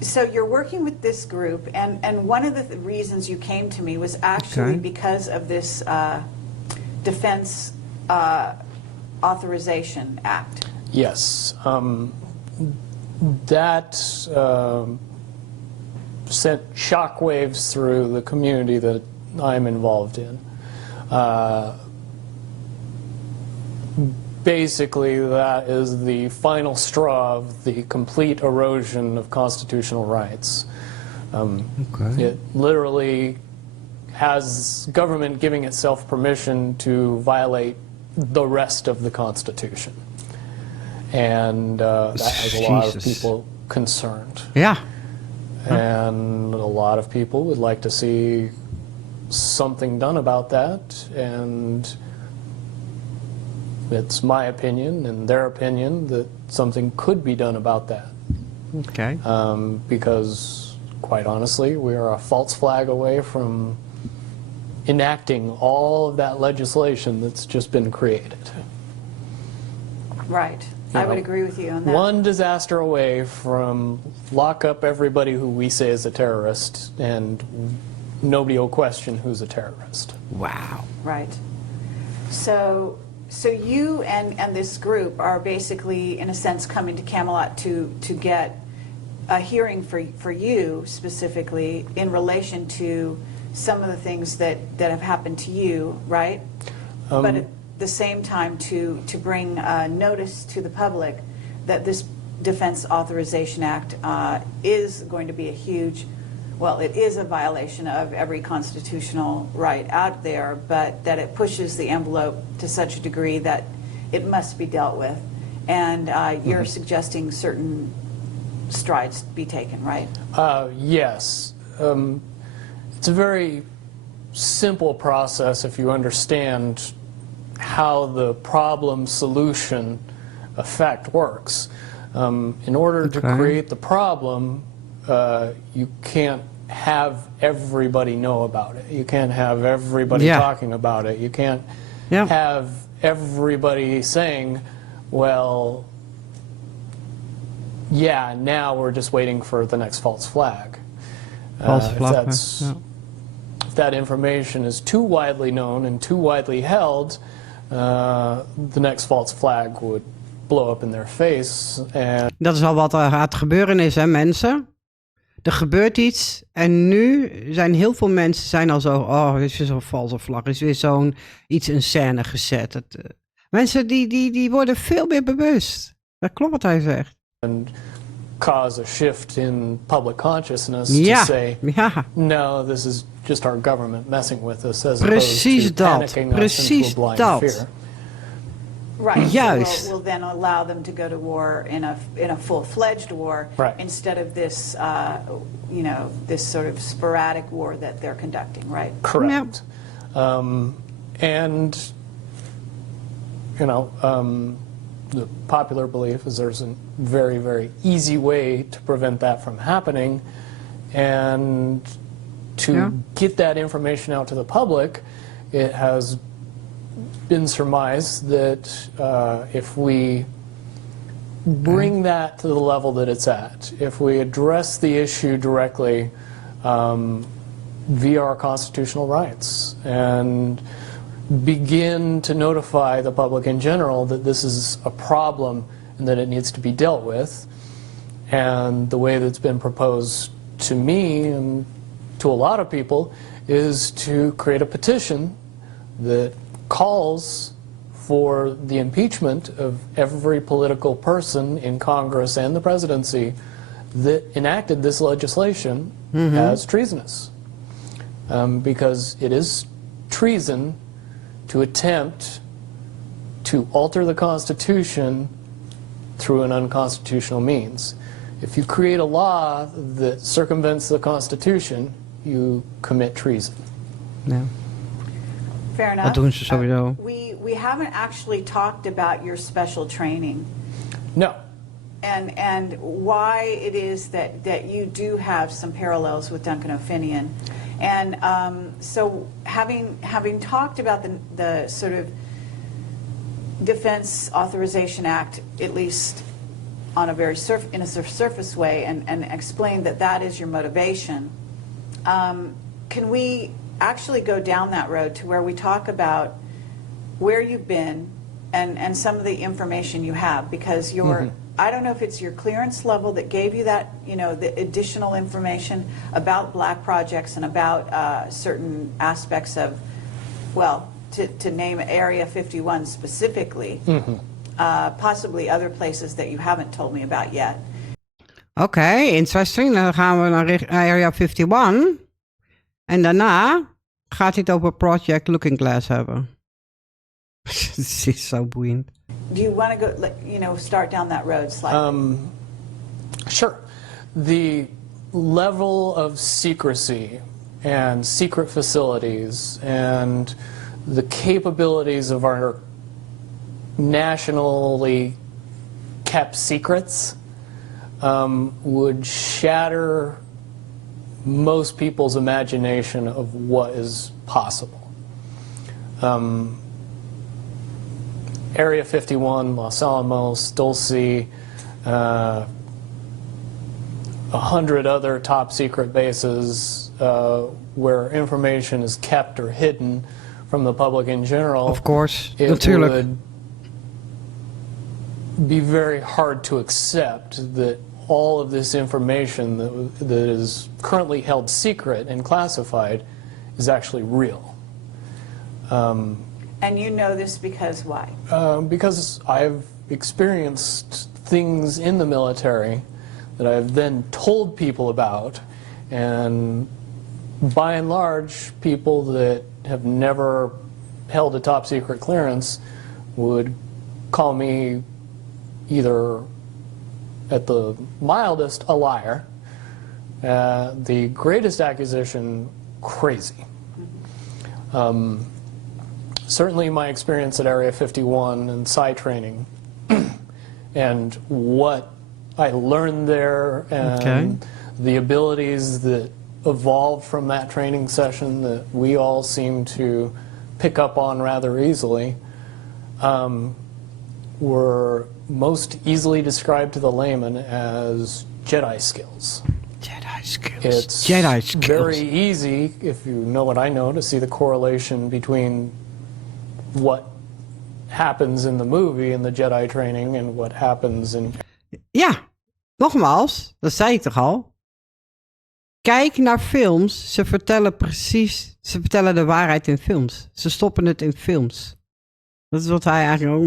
So you're working with this group, and one of the reasons you came to me was actually because of this Defense Authorization Act. Yes. That sent shockwaves through the community that I'm involved in. Basically, that is the final straw of the complete erosion of constitutional rights. It literally has government giving itself permission to violate the rest of the Constitution. And that has a lot of people concerned. Yeah. And a lot of people would like to see something done about that, and it's my opinion and their opinion that something could be done about that. Okay. Because, quite honestly, we are a false flag away from enacting all of that legislation that's just been created. Right. I would agree with you on that. One disaster away from lock up everybody who we say is a terrorist, and nobody will question who's a terrorist. Wow. Right. So you and this group are basically, in a sense, coming to Camelot to get a hearing for you specifically in relation to some of the things that have happened to you, right? But at the same time to bring notice to the public that this Defense Authorization Act is going to be a huge, well, it is a violation of every constitutional right out there, but that it pushes the envelope to such a degree that it must be dealt with. And you're suggesting certain strides be taken, right? Yes. It's a very simple process if you understand how the problem-solution effect works. In order to create the problem, you can't have everybody know about it. You can't have everybody talking about it. You can't have everybody saying, well, yeah, now we're just waiting for the next false flag. If that information is too widely known and too widely held, the next false flag would blow up in their face. Dat is al wat er aan het gebeuren is, hè, mensen. Er gebeurt iets en nu zijn heel veel mensen al zo, oh, is weer zo'n valse vlag, is weer zo'n iets in scène gezet. Mensen die worden veel meer bewust. Dat klopt wat hij zegt. And cause a shift in public consciousness to say, no, this is just our government messing with us, as opposed to panicking us into a blind fear. Right. Juist. So we'll then allow them to go to war in a full-fledged war, instead of this, this sort of sporadic war that they're conducting, right? Correct. And the popular belief is there's a very, very easy way to prevent that from happening, and to get that information out to the public, it has been surmised that if we bring that to the level that it's at, if we address the issue directly via our constitutional rights and begin to notify the public in general that this is a problem and that it needs to be dealt with, and the way that's been proposed to me and to a lot of people is to create a petition that calls for the impeachment of every political person in Congress and the presidency that enacted this legislation as treasonous. Because it is treason to attempt to alter the Constitution through an unconstitutional means. If you create a law that circumvents the Constitution, you commit treason. Yeah. Fair enough. Dat doen ze sowieso. We haven't actually talked about your special training. No. And why it is that you do have some parallels with Duncan O'Finian. And so having talked about the sort of Defense Authorization Act, at least on a very in a surface way and explained that that is your motivation. Can we actually go down that road to where we talk about where you've been and some of the information you have? Because your, I don't know if it's your clearance level that gave you that, you know, the additional information about black projects and about certain aspects of, well, to name Area 51 specifically, possibly other places that you haven't told me about yet. Oké, interesting. Dan gaan we naar Area 51. En daarna gaat hij het over Project Looking Glass hebben. Het is zo boeiend. Do you want to go, you know, start down that road slightly? Sure. The level of secrecy and secret facilities and the capabilities of our nationally kept secrets would shatter most people's imagination of what is possible. Area 51, Los Alamos, Dulce, 100 other top secret bases where information is kept or hidden from the public in general. Of course, it natuurlijk. would be very hard to accept that all of this information that is currently held secret and classified is actually real. And you know this because why? Because I've experienced things in the military that I've then told people about, and by and large, people that have never held a top secret clearance would call me either, at the mildest, a liar, the greatest accusation, crazy. Certainly my experience at Area 51 and PSY training and what I learned there and the abilities that evolved from that training session that we all seem to pick up on rather easily were most easily described to the layman as Jedi skills. Jedi skills. It's Jedi skills. very easy, if you know what I know, to see the correlation between what happens in the movie in the Jedi training and what happens in... Ja, nogmaals, dat zei ik toch al. Kijk naar films, ze vertellen de waarheid in films. Ze stoppen het in films. Dat is wat hij eigenlijk ook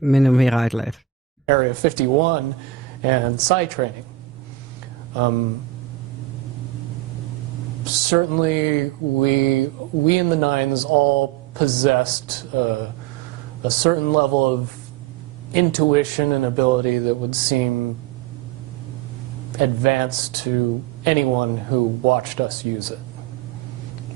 min of meer uitlegt. Area 51 and PSY training. Certainly we in the Nines all possessed a certain level of intuition and ability that would seem advanced to anyone who watched us use it.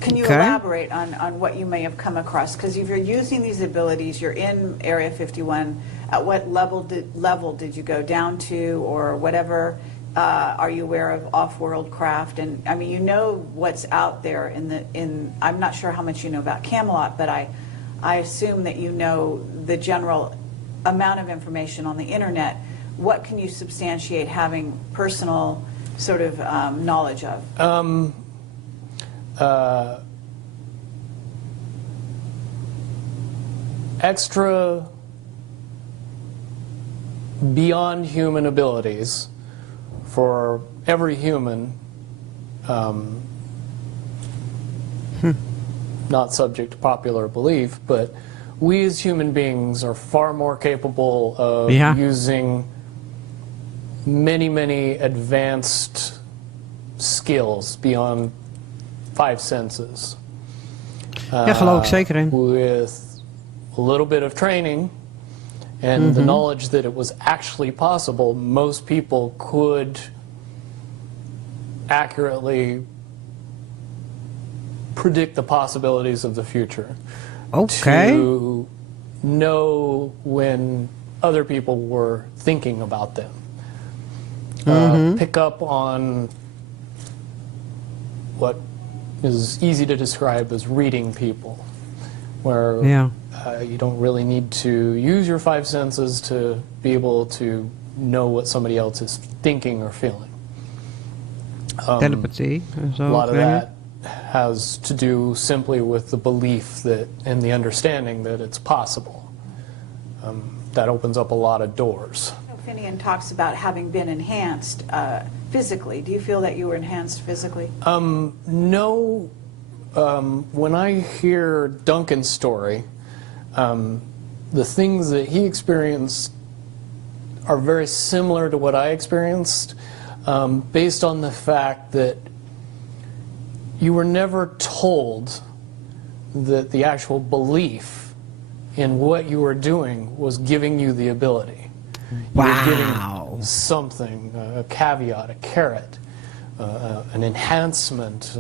Can you elaborate on what you may have come across? Because if you're using these abilities, you're in Area 51, at what level did you go down to, or whatever? Are you aware of off-world craft? And I mean, you know what's out there I'm not sure how much you know about Camelot, but I assume that you know the general amount of information on the internet. What can you substantiate having personal sort of knowledge of? Extra beyond human abilities for every human, not subject to popular belief, but we as human beings are far more capable of using many advanced skills beyond 5 senses. Ja, geloof ik zeker in. With a little bit of training and the knowledge that it was actually possible, most people could accurately predict the possibilities of the future. Okay. To know when other people were thinking about them. Pick up on what is easy to describe as reading people, where you don't really need to use your 5 senses to be able to know what somebody else is thinking or feeling. Telepathy en zo. A lot of weet je. that has to do simply with the belief that and the understanding that it's possible. That opens up a lot of doors. Finian talks about having been enhanced physically. Do you feel that you were enhanced physically? No. When I hear Duncan's story, the things that he experienced are very similar to what I experienced, based on the fact that you were never told that the actual belief in what you were doing was giving you the ability. You were getting something, a caveat, a carrot, an enhancement.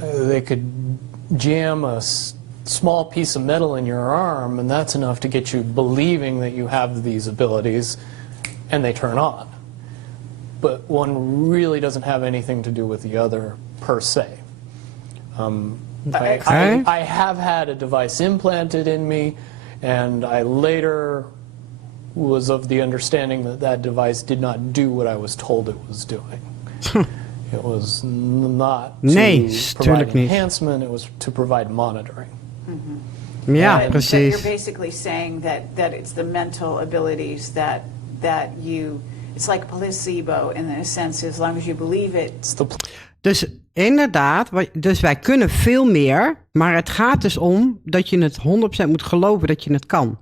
They could jam a small piece of metal in your arm, and that's enough to get you believing that you have these abilities, and they turn on. But one really doesn't have anything to do with the other, per se. I have had a device implanted in me, and I later was of the understanding that that device did not do what I was told it was doing. It was not to provide enhancement, it was to provide monitoring. Ja, So precies. you're basically saying that it's the mental abilities that you, it's like placebo in a sense, as long as you believe it. It's the Dus inderdaad, dus wij kunnen veel meer, maar het gaat dus om dat je het 100% moet geloven dat je het kan.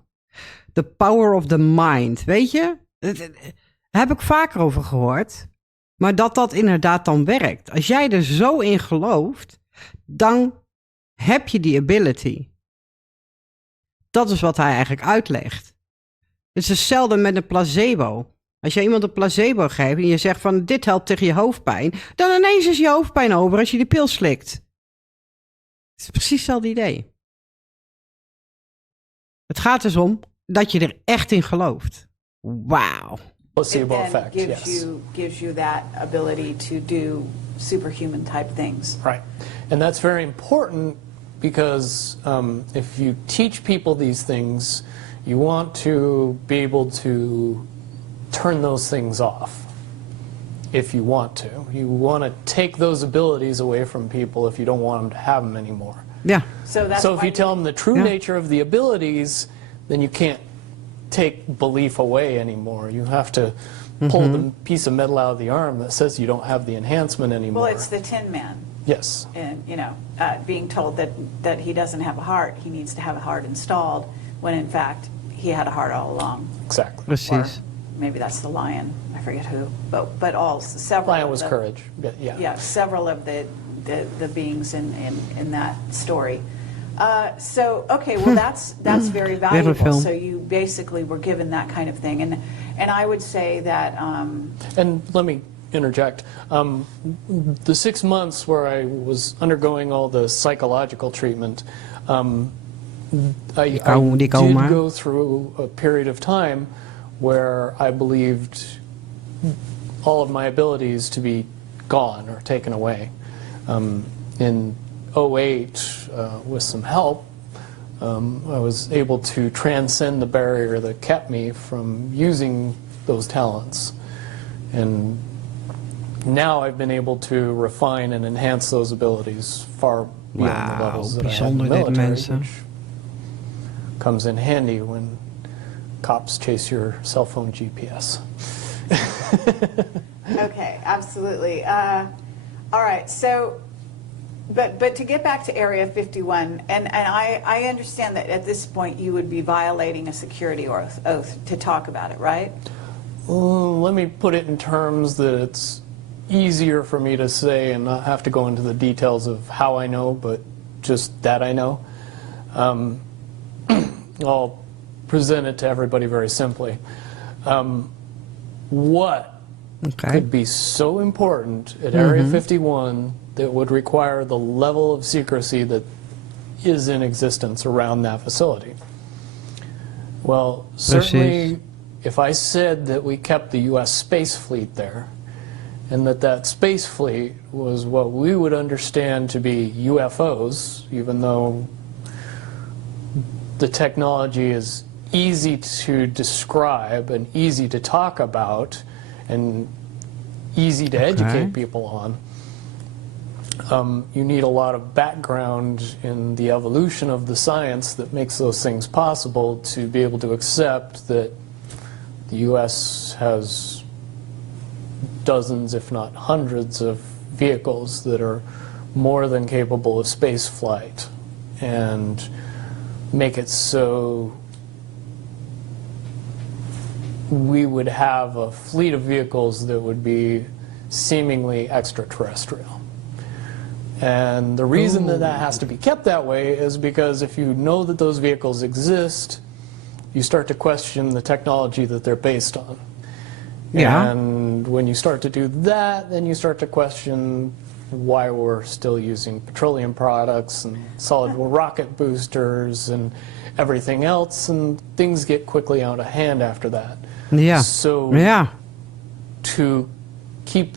The power of the mind, weet je? Daar heb ik vaker over gehoord. Maar dat inderdaad dan werkt. Als jij er zo in gelooft, dan heb je die ability. Dat is wat hij eigenlijk uitlegt. Het is hetzelfde met een placebo. Als je iemand een placebo geeft en je zegt van dit helpt tegen je hoofdpijn, dan ineens is je hoofdpijn over als je die pil slikt. Het is precies hetzelfde idee. Het gaat dus om dat je er echt in gelooft. Wauw. placebo It then effect, gives you that ability to do superhuman type things. Right. And that's very important because if you teach people these things, you want to be able to turn those things off if you want to. You want to take those abilities away from people if you don't want them to have them anymore. Ja. So If you tell them the true nature of the abilities, then you can't take belief away anymore. You have to pull the piece of metal out of the arm that says you don't have the enhancement anymore. Well, it's the Tin Man. Yes. And, being told that he doesn't have a heart, he needs to have a heart installed, when in fact he had a heart all along. Exactly. Precies. Maybe that's the lion. I forget who, but several. Lion of was the, courage. Yeah. Yeah, several of the beings in that story. So okay, well that's very valuable. So you basically were given that kind of thing, and I would say that. And let me interject. The 6 months where I was undergoing all the psychological treatment, I did go through a period of time where I believed all of my abilities to be gone or taken away. In 2008, with some help, I was able to transcend the barrier that kept me from using those talents. And now I've been able to refine and enhance those abilities far beyond the levels that I had in the military, which comes in handy when cops chase your cell phone GPS. Okay, absolutely. All right, so, but to get back to Area 51, and I understand that at this point you would be violating a security oath to talk about it, right? Let me put it in terms that it's easier for me to say and not have to go into the details of how I know, but just that I know. I'll present it to everybody very simply. What could be so important at Area 51 that would require the level of secrecy that is in existence around that facility? Well, certainly if I said that we kept the U.S. space fleet there, and that space fleet was what we would understand to be UFOs, even though the technology is easy to describe and easy to talk about and easy to educate people on. You need a lot of background in the evolution of the science that makes those things possible to be able to accept that the U.S. has dozens, if not hundreds, of vehicles that are more than capable of space flight, and make it so we would have a fleet of vehicles that would be seemingly extraterrestrial. And the reason that that has to be kept that way is because if you know that those vehicles exist, you start to question the technology that they're based on. Yeah. And when you start to do that, then you start to question why we're still using petroleum products and solid rocket boosters and everything else, and things get quickly out of hand after that. Ja. So Ja. to keep...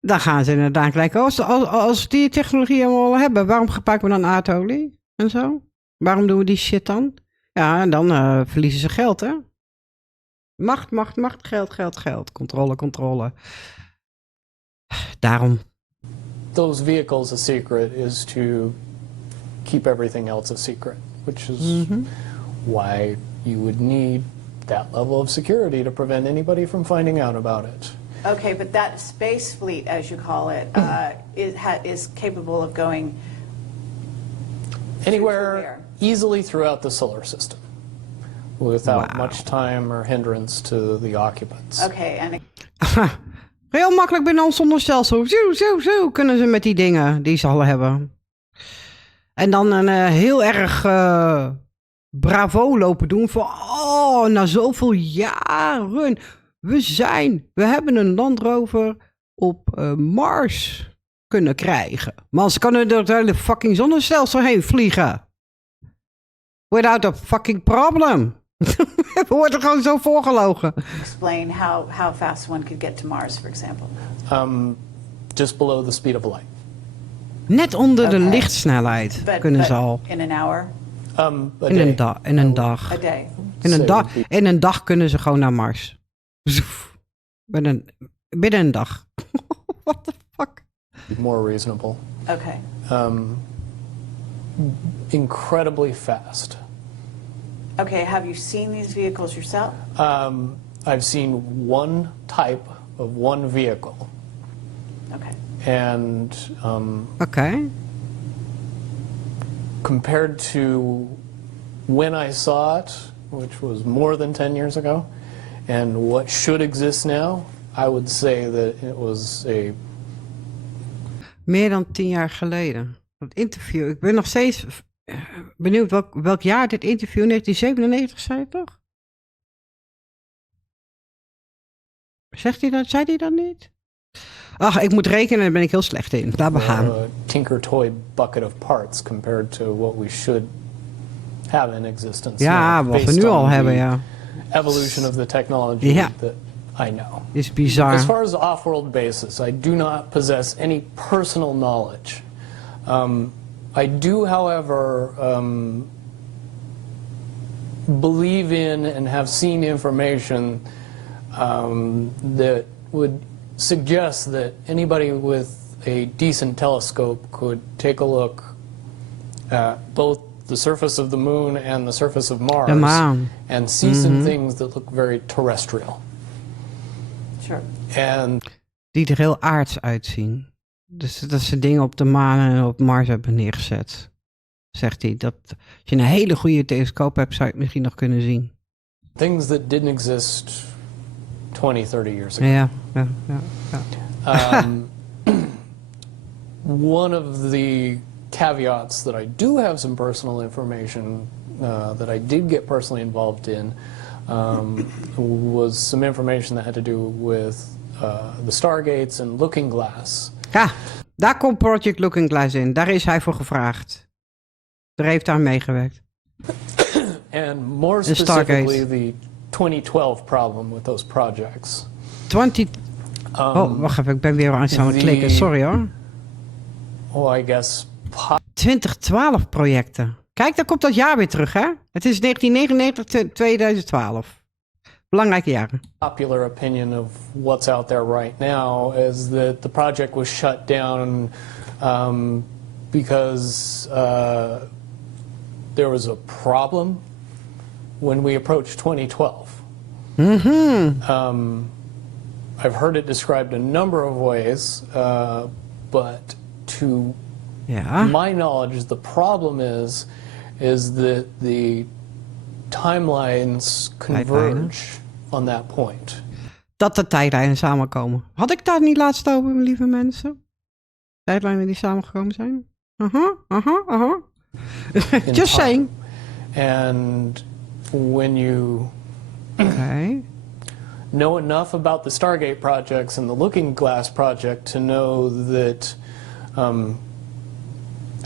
Dan gaan ze inderdaad gelijk. Als die technologie allemaal hebben, waarom gebruiken we dan aardolie en zo? Waarom doen we die shit dan? Ja, en dan verliezen ze geld, hè? Macht, macht, macht, geld, geld, geld. Controle, controle. Daarom. Those vehicles a secret is to keep everything else a secret, which is why you would need that level of security to prevent anybody from finding out about it. Okay, but that space fleet, as you call it, is capable of going anywhere easily throughout the solar system without much time or hindrance to the occupants. Okay, and Heel makkelijk binnen ons zonnestelsel. Zo kunnen ze met die dingen die ze al hebben. En dan een heel erg bravo lopen doen voor... Oh, na zoveel jaren... We hebben een landrover op Mars kunnen krijgen. Maar ze kunnen door het hele fucking zonnestelsel heen vliegen. Without a fucking problem. We worden gewoon zo voorgelogen. Explain how fast one could get to Mars, for example. Just below the speed of light. Net onder de lichtsnelheid kunnen ze al. In an hour? In een dag. A day. In een dag kunnen ze gewoon naar Mars. Binnen een dag. What the fuck? More reasonable. Okay. Incredibly fast. Okay, have you seen these vehicles yourself? I've seen one type of one vehicle. Okay. And okay. Compared to when I saw it, which was more than 10 years ago, and what should exist now, I would say that it was a... Meer dan 10 jaar geleden. Het interview. Ik ben nog steeds benieuwd welk jaar dit interview... 1997 zei het toch? Zegt hij dat? Zei hij dat niet? Ach, ik moet rekenen, daar ben ik heel slecht in. Laat me gaan. Tinker toy bucket of parts compared to what we should have in existence. Ja, wat we nu al hebben, ja. Evolution of the technology that I know. Is bizar. As far as the off-world basis, I do not possess any personal knowledge. I do, however, believe in and have seen information that would suggest that anybody with a decent telescope could take a look at both the surface of the moon and the surface of Mars and see some things that look very terrestrial. Sure. And die er heel aards uitzien. Dus dat ze dingen op de maan en op Mars hebben neergezet. Zegt hij. Dat als je een hele goede telescoop hebt, zou je het misschien nog kunnen zien. Things that didn't exist 20, 30 years ago. Ja. One of the caveats that I do have some personal information that I did get personally involved in was some information that had to do with the Stargates and Looking Glass. Ja, daar komt Project Looking Glass in. Daar is hij voor gevraagd. Daar heeft hij aan meegewerkt. And more specifically the 2012 problem with those projects. Wacht even, ik ben weer aan het klikken. Sorry hoor. Oh, I guess 2012 projecten. Kijk, dan komt dat jaar weer terug, hè? Het is 1999, 2012. Belangrijke jaren. Popular opinion of what's out there right now is that the project was shut down because there was a problem when we approached 2012. I've heard it described a number of ways, but to my knowledge, the problem is that the timelines converge on that point. Dat de tijdlijnen samenkomen. Had ik daar niet laatst over, lieve mensen? Tijdlijnen die samengekomen zijn? Just saying. And when you know enough about the Stargate projects and the Looking Glass project to know that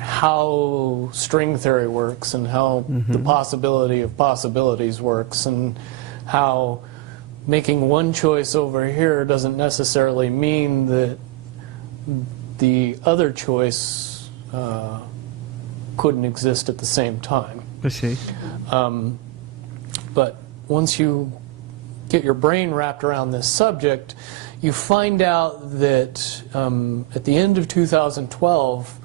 how string theory works and how the possibility of possibilities works and how making one choice over here doesn't necessarily mean that the other choice couldn't exist at the same time. Precies. But once you get your brain wrapped around this subject, you find out that at the end of 2012,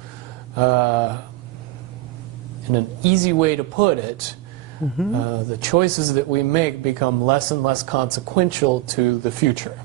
in an easy way to put it, the choices that we make become less and less consequential to the future.